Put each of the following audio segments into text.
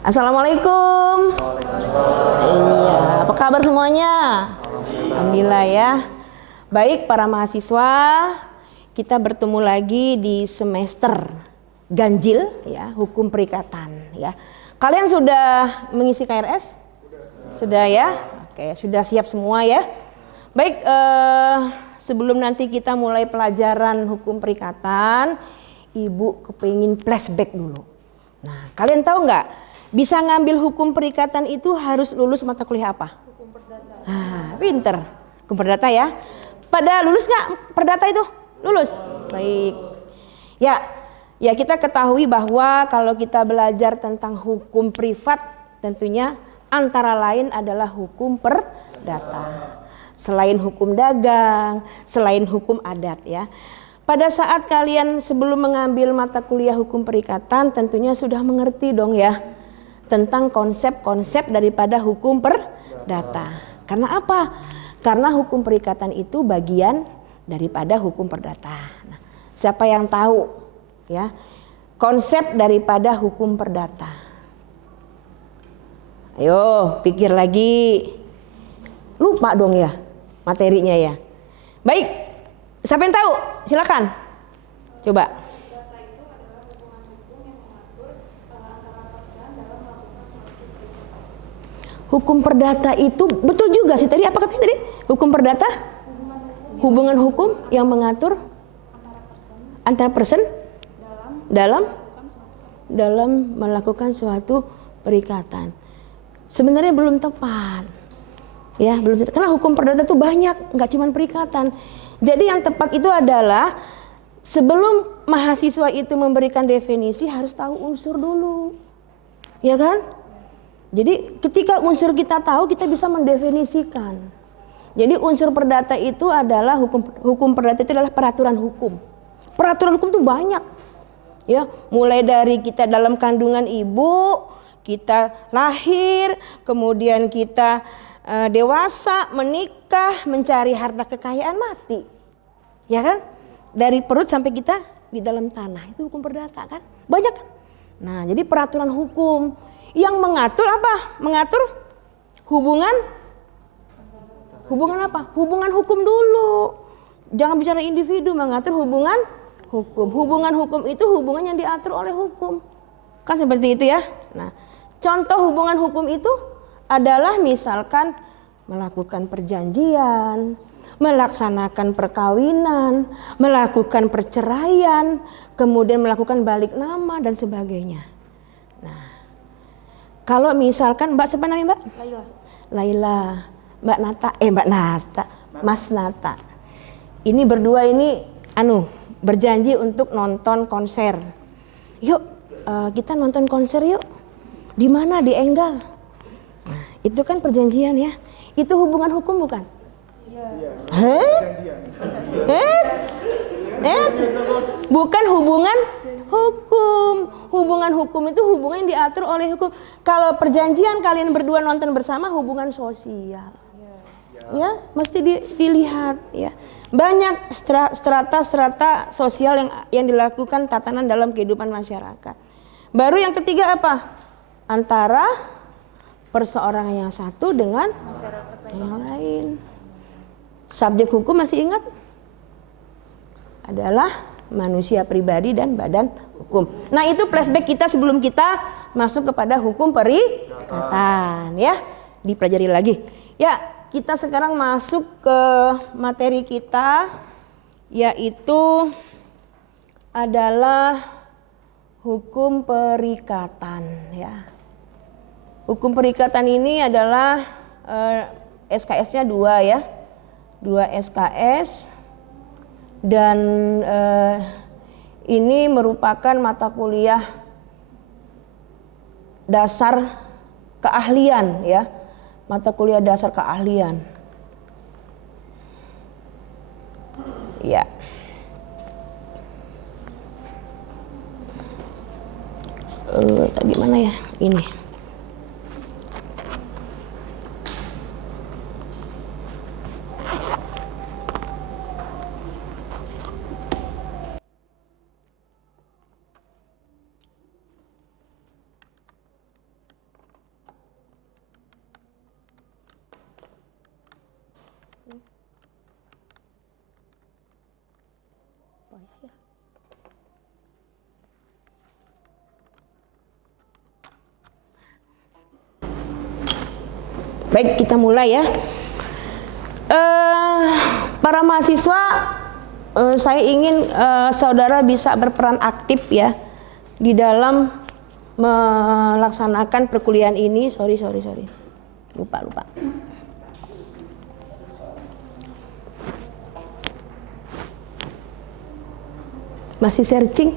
Assalamualaikum. Iya, apa kabar semuanya? Alhamdulillah ya. Baik para mahasiswa, kita bertemu lagi di semester ganjil ya, hukum perikatan ya. Kalian sudah mengisi KRS? Sudah ya? Oke, sudah siap semua ya. Baik, sebelum nanti kita mulai pelajaran hukum perikatan, Ibu kepingin flashback dulu. Nah, kalian tahu nggak? Bisa ngambil hukum perikatan itu harus lulus mata kuliah apa? Hukum perdata. Ah, pinter. Hukum perdata ya. Pada lulus nggak perdata itu? Lulus. Baik. Ya kita ketahui bahwa kalau kita belajar tentang hukum privat, tentunya antara lain adalah hukum perdata. Selain hukum dagang, selain hukum adat ya. Pada saat kalian sebelum mengambil mata kuliah hukum perikatan, tentunya sudah mengerti dong ya tentang konsep-konsep daripada hukum perdata. Karena apa? Karena hukum perikatan itu bagian daripada hukum perdata. Nah, siapa yang tahu ya konsep daripada hukum perdata? Ayo pikir lagi. Lupa dong ya materinya ya. Baik, siapa yang tahu? Silakan. Coba. Hukum perdata itu betul juga sih tadi, apa katanya tadi? Hukum perdata? Hubungan hukum yang mengatur antara person dalam melakukan suatu perikatan. Sebenarnya belum tepat. Ya, belum tepat. Karena hukum perdata itu banyak, nggak cuma perikatan. Jadi yang tepat itu adalah sebelum mahasiswa itu memberikan definisi harus tahu unsur dulu. Ya kan? Jadi ketika unsur kita tahu, kita bisa mendefinisikan. Jadi unsur perdata itu adalah hukum perdata itu adalah peraturan hukum. Peraturan hukum itu banyak. Ya, mulai dari kita dalam kandungan ibu, kita lahir, kemudian kita dewasa, menikah, mencari harta kekayaan, mati. Ya kan? Dari perut sampai kita di dalam tanah, itu hukum perdata kan? Banyak kan? Nah, jadi peraturan hukum yang mengatur apa? Mengatur hubungan apa? Hubungan hukum dulu. Jangan bicara individu, mengatur hubungan hukum. Hubungan hukum itu hubungan yang diatur oleh hukum. Kan seperti itu ya. Nah, contoh hubungan hukum itu adalah misalkan melakukan perjanjian, melaksanakan perkawinan, melakukan perceraian, kemudian melakukan balik nama dan sebagainya. Kalau misalkan Mbak siapa namanya Mbak? Laila. Mbak Nata, Mas Nata. Ini berdua ini berjanji untuk nonton konser. Yuk, kita nonton konser yuk. Di mana? Di Enggal. Nah, itu kan perjanjian ya. Itu hubungan hukum bukan? Iya. Bukan hubungan hukum. Hubungan hukum itu hubungan yang diatur oleh hukum. Kalau perjanjian kalian berdua nonton bersama, hubungan sosial. Ya, mesti dilihat ya. Banyak strata sosial yang dilakukan tatanan dalam kehidupan masyarakat. Baru yang ketiga apa? Antara perseorangan yang satu dengan yang lain. Subjek hukum masih ingat? Adalah manusia pribadi dan badan hukum. Nah, itu flashback kita sebelum kita masuk kepada hukum perikatan ya. Dipelajari lagi. Ya, kita sekarang masuk ke materi kita, yaitu adalah hukum perikatan ya. Hukum perikatan ini adalah SKS-nya 2 ya. 2 SKS. Dan ini merupakan mata kuliah dasar keahlian ya, mata kuliah dasar keahlian. Ya. Tadi mana ya? Ini. Baik, kita mulai ya. Para mahasiswa, saya ingin saudara bisa berperan aktif ya di dalam melaksanakan perkuliahan ini. Sorry. Lupa. Masih searching?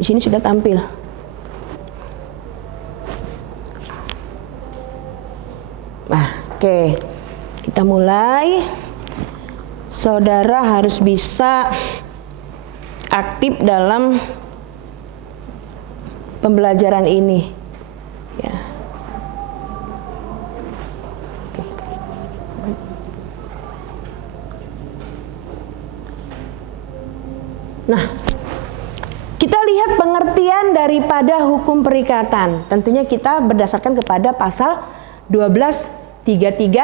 Di sini sudah tampil. Nah, oke. Kita mulai. Saudara harus bisa aktif dalam pembelajaran ini. Ya. Nah, kita lihat pengertian daripada hukum perikatan. Tentunya kita berdasarkan kepada pasal 1233